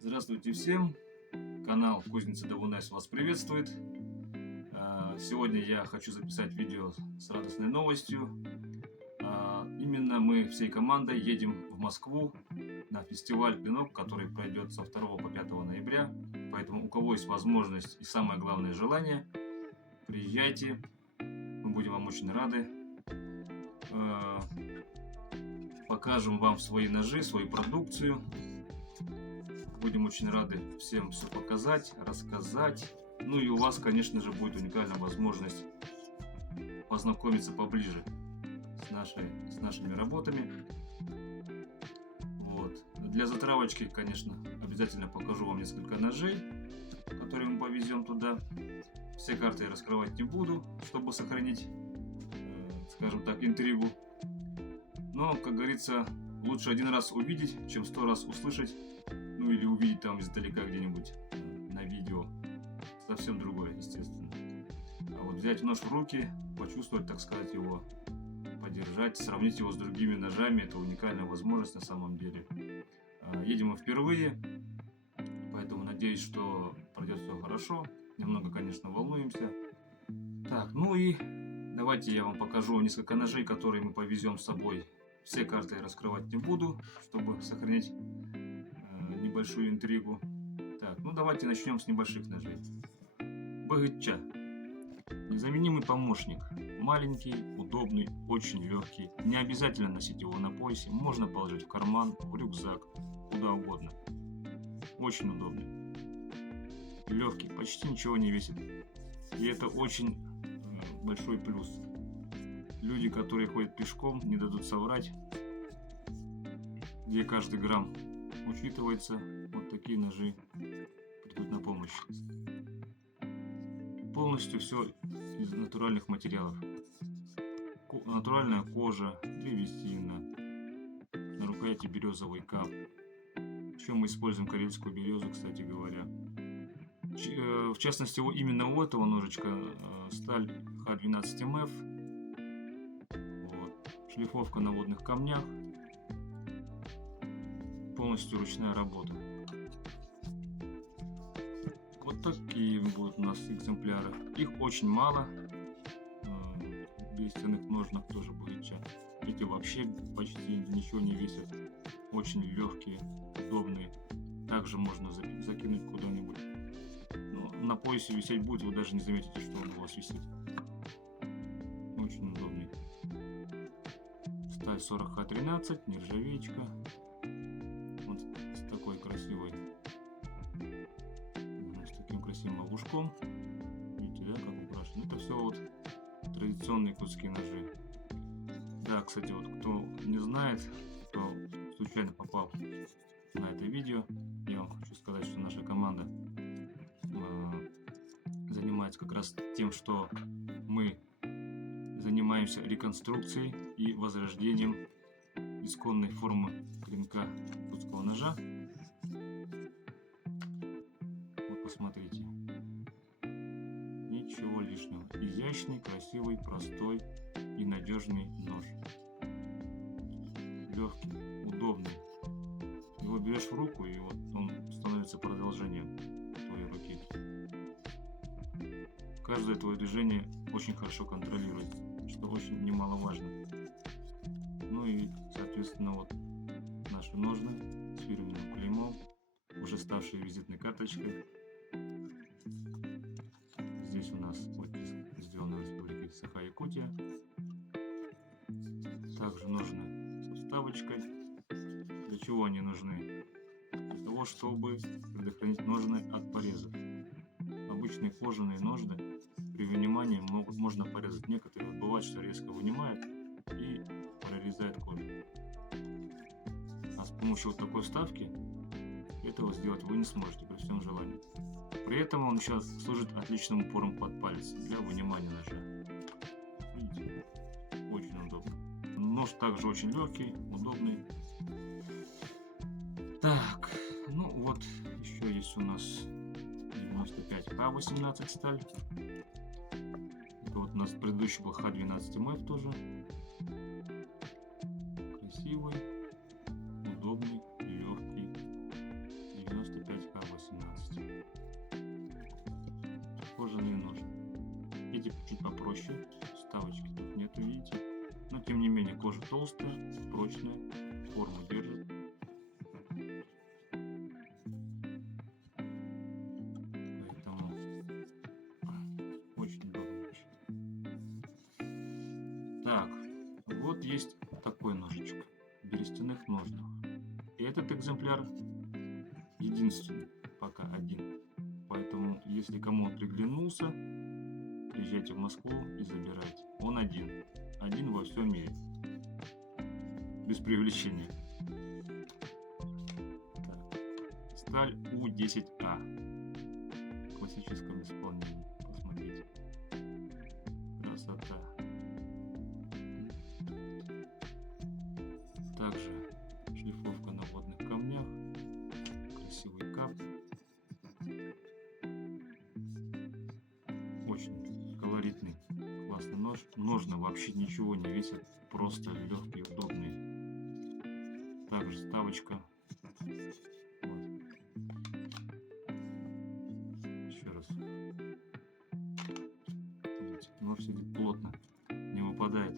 Здравствуйте всем! Канал Кузница Давунайс вас приветствует. Сегодня я хочу записать видео с радостной новостью. Именно мы всей командой едем в Москву на фестиваль Клинок, который пройдет со 2 по 5 ноября. Поэтому у кого есть возможность и самое главное желание, приезжайте, мы будем вам очень рады. Покажем вам свои ножи, свою продукцию. Будем очень рады всем все показать, рассказать. Ну и у вас, конечно же, будет уникальная возможность познакомиться поближе с нашими работами. Вот. Для затравочки, конечно, обязательно покажу вам несколько ножей, которые мы повезем туда. Все карты я раскрывать не буду, чтобы сохранить, скажем так, интригу. Но, как говорится, лучше один раз увидеть, чем 100 раз услышать. Ну или увидеть там издалека где-нибудь на видео. Совсем другое, естественно. А вот взять нож в руки, почувствовать, так сказать, его, подержать, сравнить его с другими ножами, это уникальная возможность на самом деле. Едем мы впервые, поэтому надеюсь, что пройдет все хорошо. Немного, конечно, волнуемся. Так, ну и давайте я вам покажу несколько ножей, которые мы повезем с собой. Все карты я раскрывать не буду, чтобы сохранить небольшую интригу. Так, ну давайте начнем с небольших ножей. Быгытча. Незаменимый помощник. Маленький, удобный, очень легкий. Не обязательно носить его на поясе. Можно положить в карман, в рюкзак, куда угодно. Очень удобный. Легкий, почти ничего не весит. И это очень большой плюс. Люди, которые ходят пешком, не дадут соврать, где каждый грамм учитывается. Вот такие ножи придут на помощь. Полностью все из натуральных материалов. Натуральная кожа, древесина, на рукояти березовый кап. Еще мы используем карельскую березу, кстати говоря. В частности, именно у этого ножичка сталь Х12МФ. Вот. Шлифовка на водных камнях. Полностью ручная работа. Вот такие будут у нас экземпляры. Их очень мало. В берестяных ножнах тоже будет. Эти вообще почти ничего не весят. Очень легкие, удобные. Также можно закинуть куда-нибудь. На поясе висеть будет, вы даже не заметите, что он у вас висит. Очень удобный. Сталь 40Х13, нержавеечка. Вот с такой красивой, с таким красивым ловушком. Видите, да, как украшено. Это все вот традиционные кутские ножи. Да, кстати, вот кто не знает, кто случайно попал на это видео, я вам хочу сказать, что наша команда занимается как раз тем, что мы занимаемся реконструкцией и возрождением исконной формы клинка кутского ножа. Вот посмотрите. Ничего лишнего. Изящный, красивый, простой и надежный нож. Легкий, удобный. Его берешь в руку, и вот он становится продолжением твоей руки. Каждое твое движение очень хорошо контролируется, что очень немаловажно. Ну и, соответственно, вот наши ножны с фирменным клеймом, уже ставшие визитной карточкой. Здесь у нас оттиск, сделанный в Республике Саха-Якутия. Также ножны со вставочкой. Для чего они нужны? Для того, чтобы предохранить ножны от порезов. Обычные кожаные ножны при вынимании можно порезать. Некоторые вот бывает, что резко вынимает и прорезает кожу. А с помощью вот такой вставки этого сделать вы не сможете при всем желании. При этом он сейчас служит отличным упором под палец для вынимания ножа. Видите? Очень удобно. Нож также очень легкий, удобный. Так, ну вот еще есть у нас 95Х18 сталь. Это вот У нас предыдущий был Х12МФ тоже. Красивый, удобный, легкий. 95Х18. Кожаные ножи. Эти чуть попроще. Вставочки тут нету, видите. Но тем не менее кожа толстая, прочная, форму держит. Поэтому очень удобно. Так, вот есть такой ножичек в берестяных ножнах. И этот экземпляр единственный, пока один. Поэтому, если кому он приглянулся, приезжайте в Москву и забирайте. Он один. Один во всем мире. Без привлечения. Так. Сталь У10А. В классическом исполнении. Посмотрите. Красота. Также шлифовка на водных камнях. Красивый кап. Очень колоритный, классный нож. Ножны вообще ничего не весят, просто легкие, удобные. Также вставочка. Вот. Еще раз. Видите, нож сидит плотно, не выпадает.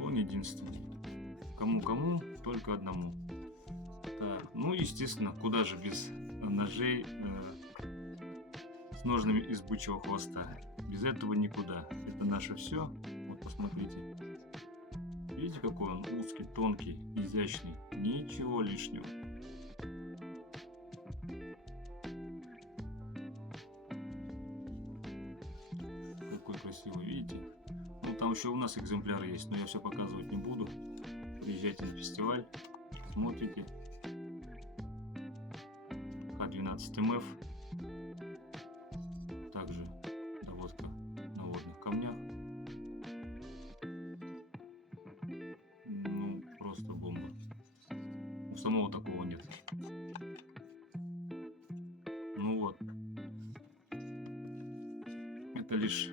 Он единственный. Кому-кому, только одному. Так, ну, естественно, куда же без ножей с ножными из бычьего хвоста. Без этого никуда. Это наше все. Вот посмотрите. Видите, какой он узкий, тонкий, изящный. Ничего лишнего. Какой красивый, видите? Ну, там еще у нас экземпляры есть, но я все показывать не буду. Приезжайте на фестиваль, смотрите. Х12МФ. Также доводка на водных камнях. Ну, просто бомба. Самого такого нет. Ну вот. Это лишь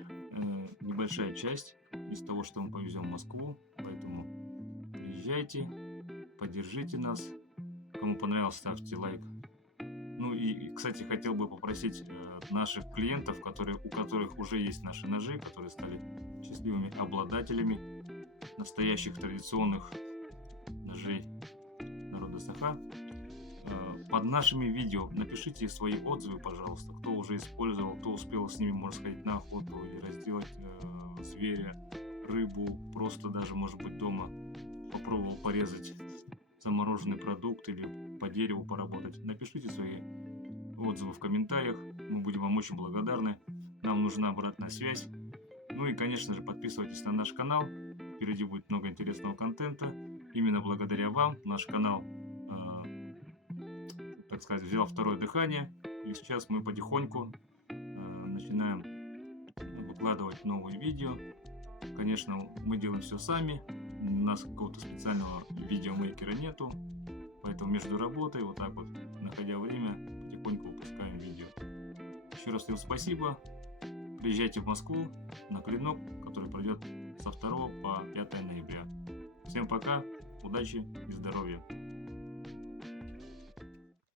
небольшая часть из того, что мы повезем в Москву. Поэтому приезжайте, поддержите нас. Кому понравилось, ставьте лайк. Ну и, кстати, хотел бы попросить наших клиентов, у которых уже есть наши ножи, которые стали счастливыми обладателями настоящих традиционных ножей народа Саха. Под нашими видео напишите свои отзывы, пожалуйста, кто уже использовал, кто успел с ними, может, сходить на охоту или разделать зверя, рыбу, просто даже, может быть, дома попробовал порезать замороженный продукт или по дереву поработать. Напишите свои отзывы в комментариях, мы будем вам очень благодарны. Нам нужна обратная связь. Ну и, конечно же, подписывайтесь на наш канал, впереди будет много интересного контента. Именно благодаря вам наш канал, так сказать, взял второе дыхание, и сейчас мы потихоньку начинаем выкладывать новые видео. Конечно, мы делаем все сами, у нас какого-то специального видеомейкера нету, поэтому между работой, вот так вот, находя время, потихоньку выпускаем видео. Еще раз всем спасибо, приезжайте в Москву на клинок, который пройдет со 2 по 5 ноября. Всем пока, удачи и здоровья!